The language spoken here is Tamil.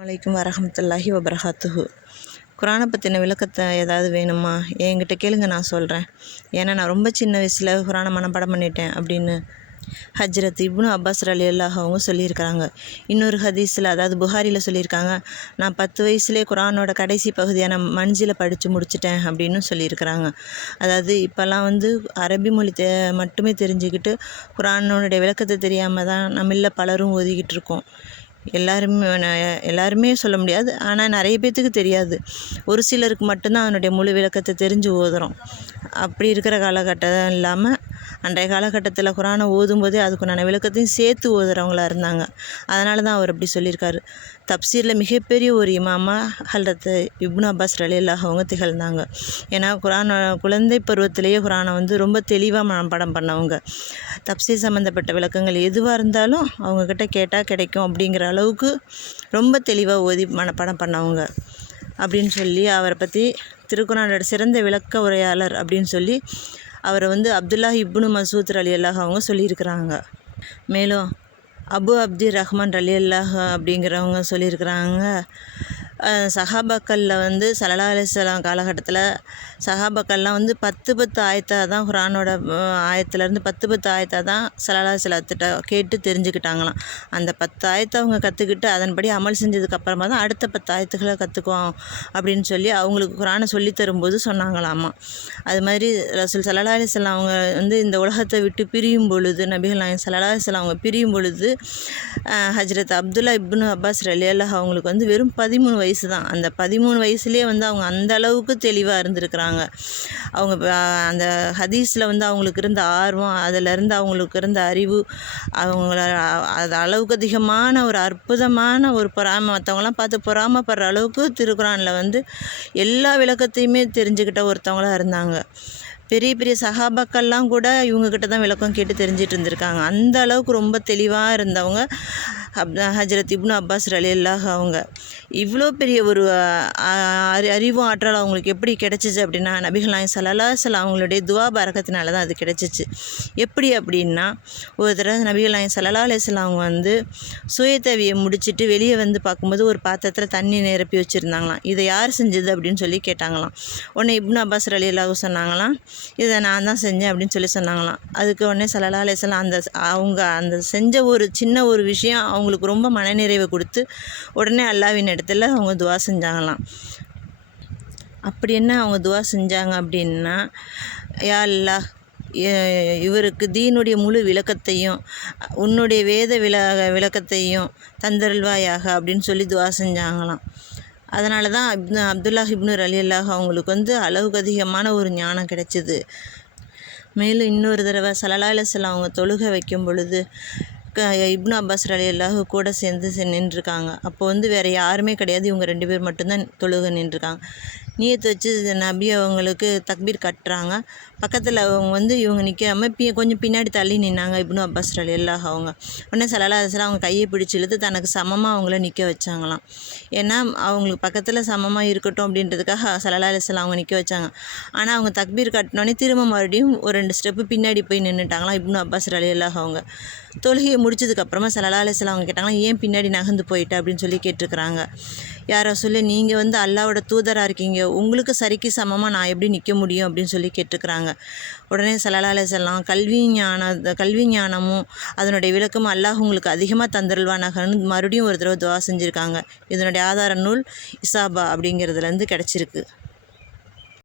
வலைக்கம் வரமத்துல்லாஹி வபரகாத்துஹு. குரானை பற்றின விளக்கத்தை ஏதாவது வேணுமா? என்கிட்ட கேளுங்க நான் சொல்கிறேன் ஏன்னா நான் ரொம்ப சின்ன வயசில் குரானை மனப்பாடம் பண்ணிட்டேன் அப்படின்னு ஹஜ்ரத் இப்னு அப்பாஸ் அலி அல்லாஹ் அவங்க சொல்லியிருக்கிறாங்க. இன்னொரு ஹதீஸில் அதாவது புகாரியில் சொல்லியிருக்காங்க நான் பத்து வயசுலேயே குரானோட கடைசி பகுதியான மஞ்சில் படித்து முடிச்சிட்டேன் அப்படின்னு சொல்லியிருக்கிறாங்க. அதாவது இப்போல்லாம் வந்து அரபி மொழி தே மட்டுமே தெரிஞ்சுக்கிட்டு குரானோடைய விளக்கத்தை தெரியாமல் தான் நம்மள பலரும் ஒதுக்கிட்டு இருக்கோம். எல்லாருமே எல்லாருமே சொல்ல முடியாது. ஆனால் நிறைய பேர்த்துக்கு தெரியாது. ஒரு சிலருக்கு மட்டும்தான் அதனுடைய முழு விளக்கத்தை தெரிஞ்சு ஓதுறோம். அப்படி இருக்கிற காலகட்டம் இல்லாமல் அன்றைய காலகட்டத்தில் குரானை ஓதும்போதே அதுக்குண்டான விளக்கத்தையும் சேர்த்து ஓதுறவங்களா இருந்தாங்க. அதனால தான் அவர் அப்படி சொல்லியிருக்காரு. தப்சீரில் மிகப்பெரிய ஒரு இமாமா ஹல்ரத் இப்னு அப்பாஸ் ரலியல்லாஹ் அவங்க திகழ்ந்தாங்க. ஏன்னா குரான குழந்தை பருவத்திலேயே குரானை வந்து ரொம்ப தெளிவாக மனப்பாடம் பண்ணவங்க. தப்சீர் சம்மந்தப்பட்ட விளக்கங்கள் எதுவாக இருந்தாலும் அவங்கக்கிட்ட கேட்டால் கிடைக்கும் அப்படிங்கிற அளவுக்கு ரொம்ப தெளிவாக ஓதி மனப்பாடம் பண்ணவங்க. அப்படின்னு சொல்லி அவரை பற்றி திருக்குறானோட சிறந்த விளக்க உரையாளர் அப்படின்னு சொல்லி அவரை வந்து அப்துல்லா இப்னு மசூத் அலி அல்லாஹ் அவங்க சொல்லியிருக்கிறாங்க. மேலும் அபு அப்தி ரஹ்மான் அலி அல்லாஹ் அப்படிங்கிறவங்க சொல்லியிருக்கிறாங்க. சஹாபாக்களில் வந்து சலலா அலிஸ்லாம் காலகட்டத்தில் சஹாபாக்கள்லாம் வந்து பத்து பத்து ஆயத்தாக தான் குரானோட ஆயத்துலேருந்து பத்து பத்து ஆயத்தாக தான் சலலா அலிஸ்லாத்திட்ட கேட்டு தெரிஞ்சுக்கிட்டாங்களாம். அந்த பத்து ஆயத்தை அவங்க கற்றுக்கிட்டு அதன்படி அமல் செஞ்சதுக்கு அப்புறமா தான் அடுத்த பத்து ஆயத்துக்களை கற்றுக்குவோம் அப்படின்னு சொல்லி அவங்களுக்கு குரானை சொல்லி தரும்போது சொன்னாங்களாமா. அது மாதிரி ரசூல் சலலா அலிஸ்லாம் அவங்க வந்து இந்த உலகத்தை விட்டு பிரியும் பொழுது நபிகள் நாயன் சலலா அலிஸ்லாம் அவங்க பிரியும் பொழுது ஹஜ்ரத் அப்துல்லா இப்னு அப்பாஸ் ரலியல்லாஹ் அவங்களுக்கு வந்து வெறும் பதிமூணு வயசு வயசு தான். அந்த பதிமூணு வயசுலேயே வந்து அவங்க அந்த அளவுக்கு தெளிவாக இருந்திருக்கிறாங்க. அவங்க அந்த ஹதீஸில் வந்து அவங்களுக்கு இருந்த ஆர்வம் அதிலிருந்து அவங்களுக்கு இருந்த அறிவு அவங்கள அது அளவுக்கு அதிகமான ஒரு அற்புதமான ஒரு பொறாமை மற்றவங்களாம் பார்த்து பொறாமைப்படுற அளவுக்கு திருக்குறானில் வந்து எல்லா விளக்கத்தையுமே தெரிஞ்சுக்கிட்ட ஒருத்தவங்களா இருந்தாங்க. பெரிய பெரிய சகாபாக்கள்லாம் கூட இவங்கக்கிட்ட தான் விளக்கம் கேட்டு தெரிஞ்சிட்டு இருந்திருக்காங்க. அந்த அளவுக்கு ரொம்ப தெளிவாக இருந்தவங்க. அப் ஹஜரத் இப்னு அப்பாஸ் ரலியல்லாஹ் அவங்க. இவ்வளோ பெரிய ஒரு அறி அறிவும் ஆற்றல் அவங்களுக்கு எப்படி கிடச்சிச்சு அப்படின்னா நபிகள் நாயகம் ஸல்லல்லாஹு அவங்களுடைய துவா பறக்கத்தினால தான் அது கிடச்சிச்சு. எப்படி அப்படின்னா ஒரு தடவை நபிகள் நாயகம் ஸல்லல்லாஹு அவங்க வந்து சுயத்தவியை முடிச்சுட்டு வெளியே வந்து பார்க்கும்போது ஒரு பாத்திரத்தில் தண்ணி நிரப்பி வச்சுருந்தாங்களாம். இதை யார் செஞ்சது அப்படின்னு சொல்லி கேட்டாங்களாம். உடனே இப்னு அப்பாஸ் ரலியல்லாஹு சொன்னாங்களாம் இதை நான் தான் செஞ்சேன் அப்படின்னு சொல்லி சொன்னாங்களாம். அதுக்கு உடனே சல்லல்லா அலையம் அந்த அவங்க அந்த செஞ்ச ஒரு சின்ன ஒரு விஷயம் அவங்களுக்கு ரொம்ப மனநிறைவை கொடுத்து உடனே அல்லாவின் இடத்துல அவங்க துவா செஞ்சாங்களாம். அப்படி என்ன அவங்க துவா செஞ்சாங்க அப்படின்னா யா அல்லாஹ் இவருக்கு தீனுடைய முழு விளக்கத்தையும் உன்னுடைய வேத விளக விளக்கத்தையும் தந்தருள்வாயாக அப்படின்னு சொல்லி துவா செஞ்சாங்களாம். அதனால தான் இப்னு அப்துல்லா இப்னு அலி அல்லாஹ் அவங்களுக்கு வந்து அளவுக்கு அதிகமான ஒரு ஞானம் கிடைச்சிது. மேலும் இன்னொரு தடவை சலலாலசல் அவங்க தொழுக வைக்கும் பொழுது இப்னு அப்பாஸ் அலி அல்லாஹ் கூட சேர்ந்து செ- நின்றுருக்காங்க. அப்போ வந்து வேறு யாருமே கிடையாது. இவங்க ரெண்டு பேர் மட்டும்தான் தொழுக நின்றுருக்காங்க. நீயத்து வச்சு நபி அவங்களுக்கு தக்பீர் கட்டுறாங்க. பக்கத்தில் அவங்க வந்து இவங்க நிற்காம பி கொஞ்சம் பின்னாடி தள்ளி நின்னாங்க இப்னு அப்பாஸ் அலி அல்லாஹ் அவங்க. உடனே சல்லல்லா அலிஸ்லாம் அவங்க கையை பிடிச்சி இழுத்து தனக்கு சமமாக அவங்கள நிற்க வச்சாங்களாம். ஏன்னா அவங்களுக்கு பக்கத்தில் சமமாக இருக்கட்டும் அப்படின்றதுக்காக சல்லல்லா அலிஸ்லாம் அவங்க நிற்க வச்சாங்க. ஆனால் அவங்க தக்பீர் கட்டினோடனே திரும்ப மறுபடியும் ஒரு ரெண்டு ஸ்டெப்பு பின்னாடி போய் நின்றுட்டாங்களாம் இப்னு அப்பாஸ் அலி அல்லாஹ் அவங்க. தொழுகையை முடிச்சதுக்கப்புறமா அப்புறமா அலிஸ்லாம் அவங்க கேட்டாங்களா ஏன் பின்னாடி நகர்ந்து போயிட்டு? அப்படின்னு சொல்லி கேட்டிருக்கிறாங்க. யாரோ சொல்லி நீங்கள் வந்து அல்லாவோட தூதராக இருக்கீங்க. உங்களுக்கு சரிக்கு சமமாக நான் எப்படி நிற்க முடியும் அப்படின்னு சொல்லி கேட்டுக்கிறாங்க. உடனே சல்லல்லா செல்லாம் கல்வி ஞான கல்வி ஞானமும் அதனுடைய விளக்கமும் அல்லாஹ் உங்களுக்கு அதிகமாக தந்தருள்வானாகன்னு மறுபடியும் ஒரு தடவை துவா செஞ்சுருக்காங்க. இதனுடைய ஆதார நூல் இசாபா அப்படிங்கிறதுலேருந்து கிடச்சிருக்கு.